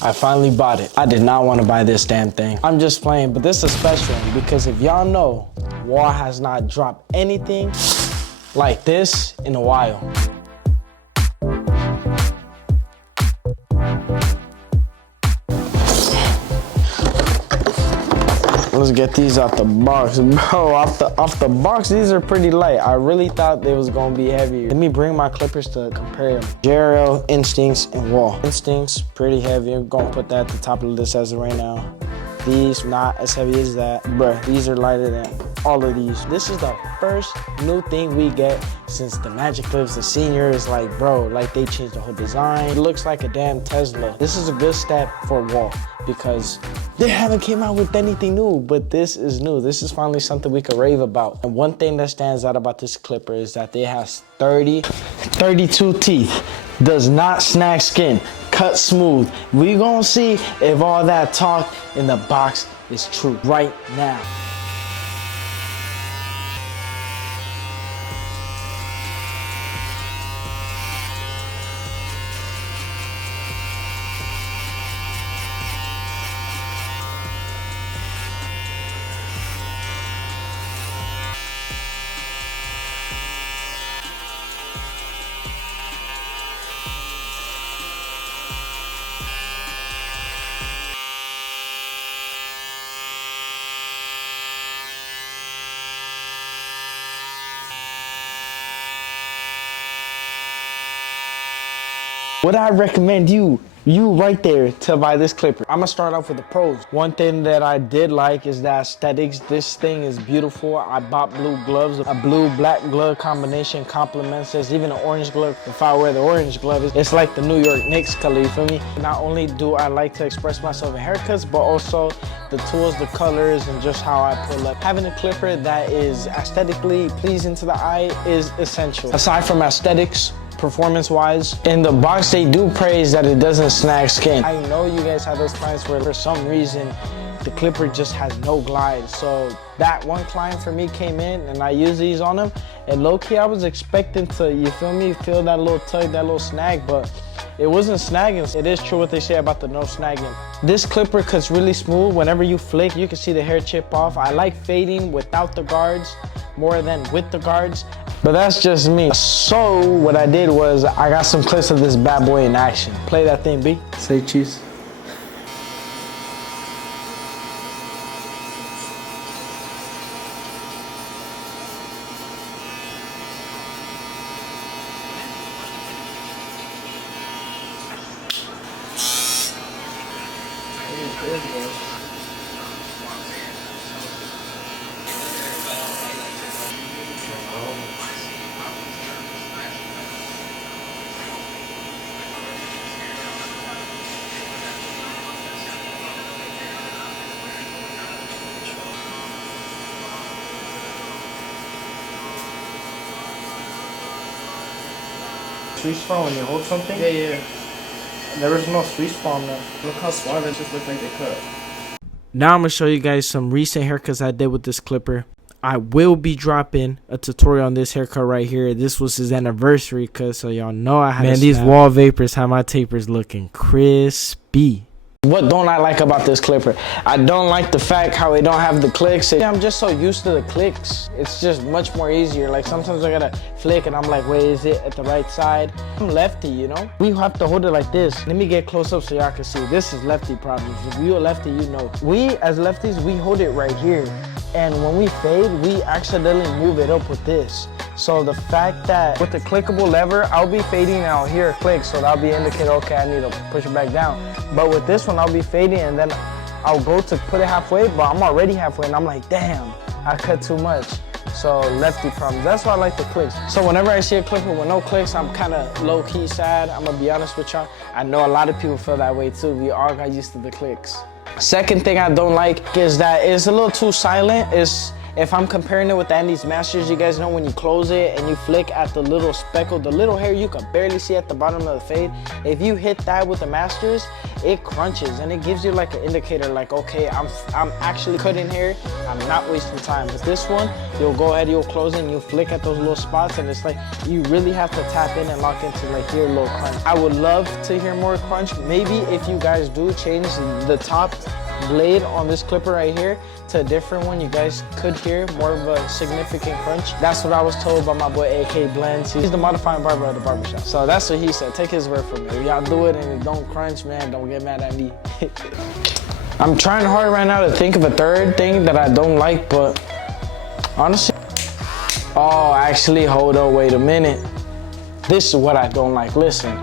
I finally bought it. I did not want to buy this damn thing. I'm just playing, but this is a special one because if y'all know, Wahl has not dropped anything like this in a while. Let's get these out the box, bro. Off the box, these are pretty light. I really thought they was gonna be heavier. Let me bring my clippers to compare them. JRL, Instincts, and Wahl. Instincts, pretty heavy. I'm gonna put that at the top of the list as of right now. These, not as heavy as that. Bruh, these are lighter than all of these. This is the first new thing we get since the Magic Clips. The senior is like, bro, like they changed the whole design. It looks like a damn Tesla. This is a good step for Wahl because they haven't came out with anything new, but this is new. This is finally something we could rave about. And one thing that stands out about this clipper is that it has 32 teeth. Does not snag skin, cut smooth. We gonna see if all that talk in the box is true right now. Would I recommend you right there to buy this clipper? I'm gonna start off with the pros. One thing that I did like is the aesthetics. This thing is beautiful. I bought blue gloves. A blue-black glove combination complements this. Even an orange glove. If I wear the orange glove, it's like the New York Knicks color, you feel me? Not only do I like to express myself in haircuts, but also the tools, the colors, and just how I pull up. Having a clipper that is aesthetically pleasing to the eye is essential. Aside from aesthetics, performance-wise, in the box they do praise that it doesn't snag skin. I know you guys have those clients where for some reason the clipper just has no glide. So that one client for me came in and I used these on him, and low-key I was expecting to, you feel me, feel that little tug, that little snag, but it wasn't snagging. It is true what they say about the no snagging. This clipper cuts really smooth. Whenever you flick, you can see the hair chip off. I like fading without the guards more than with the guards. But that's just me. So what I did was I got some clips of this bad boy in action. Play that thing, B. Say cheese. Sweet spot when you hold something? Yeah. There was no sweet spot on that. Look how suave it just looked like they cut. Now I'm gonna show you guys some recent haircuts I did with this clipper. I will be dropping a tutorial on this haircut right here. This was his anniversary cut, so y'all know I had. Man, these Wahl vapors have my tapers looking crispy. What don't I like about this clipper? I don't like the fact how it don't have the clicks. I'm just so used to the clicks. It's just much more easier. Like sometimes I gotta flick and I'm like, wait, is it at the right side? I'm lefty, you know? We have to hold it like this. Let me get close up so y'all can see. This is lefty problems. If you're a lefty, you know. We as lefties, we hold it right here. And when we fade, we accidentally move it up with this. So the fact that with the clickable lever, I'll be fading and I'll hear a click, so that'll be indicating, okay, I need to push it back down. But with this one, I'll be fading and then I'll go to put it halfway, but I'm already halfway and I'm like, damn, I cut too much. So lefty problems. That's why I like the clicks. So whenever I see a clipper with no clicks, I'm kind of low-key sad. I'm gonna be honest with y'all. I know a lot of people feel that way too. We all got used to the clicks. Second thing I don't like is that it's a little too silent. if I'm comparing it with the Andes Masters, you guys know when you close it and you flick at the little speckle, the little hair you can barely see at the bottom of the fade. If you hit that with the Masters, it crunches and it gives you like an indicator like, okay, I'm actually cutting hair, I'm not wasting time. But this one, you'll go ahead, you'll close it and you flick at those little spots, and it's like you really have to tap in and lock into like hear a little crunch. I would love to hear more crunch. Maybe if you guys do change the top blade on this clipper right here to a different one, you guys could hear more of a significant crunch. That's what I was told by my boy AK Blends. He's the modifying barber at the barbershop. So that's what he said. Take his word for me. If y'all do it and it don't crunch, man, don't get mad at me. I'm trying hard right now to think of a third thing that I don't like, but honestly, oh, actually, hold on, wait a minute. This is what I don't like. Listen.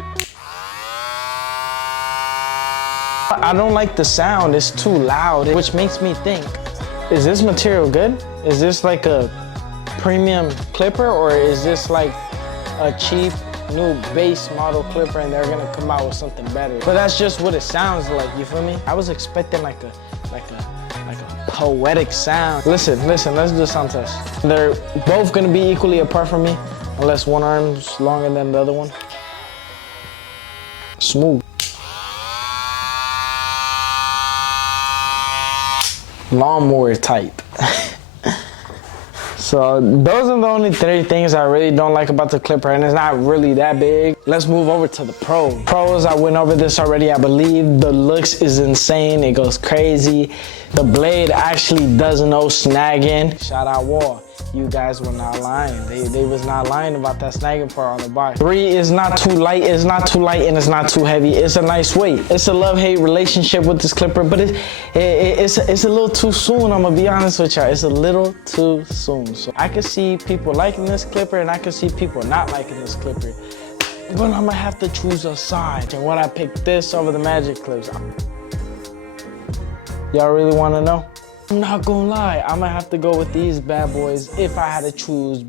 I don't like the sound, it's too loud, which makes me think, is this material good? Is this like a premium clipper, or is this like a cheap new base model clipper and they're gonna come out with something better? But that's just what it sounds like, you feel me? I was expecting like a poetic sound. Listen, let's do a sound test. They're both gonna be equally apart from me, unless one arm's longer than the other one. Smooth. Lawnmower type. So those are the only 3 things I really don't like about the clipper, and it's not really that big. Let's move over to the pros. I went over this already, I believe. The looks is insane, it goes crazy. The blade actually does no snagging. Shout out Wahl. You guys were not lying. They was not lying about that snagging part on the bike. 3 is not too light, and it's not too heavy. It's a nice weight. It's a love-hate relationship with this clipper, but it's a little too soon, I'm gonna be honest with y'all. It's a little too soon. So I can see people liking this clipper and I can see people not liking this clipper. But I'm gonna have to choose a side. And what I picked this over the Magic Clips. Y'all really wanna know? I'm not gonna lie, I'm gonna have to go with these bad boys if I had to choose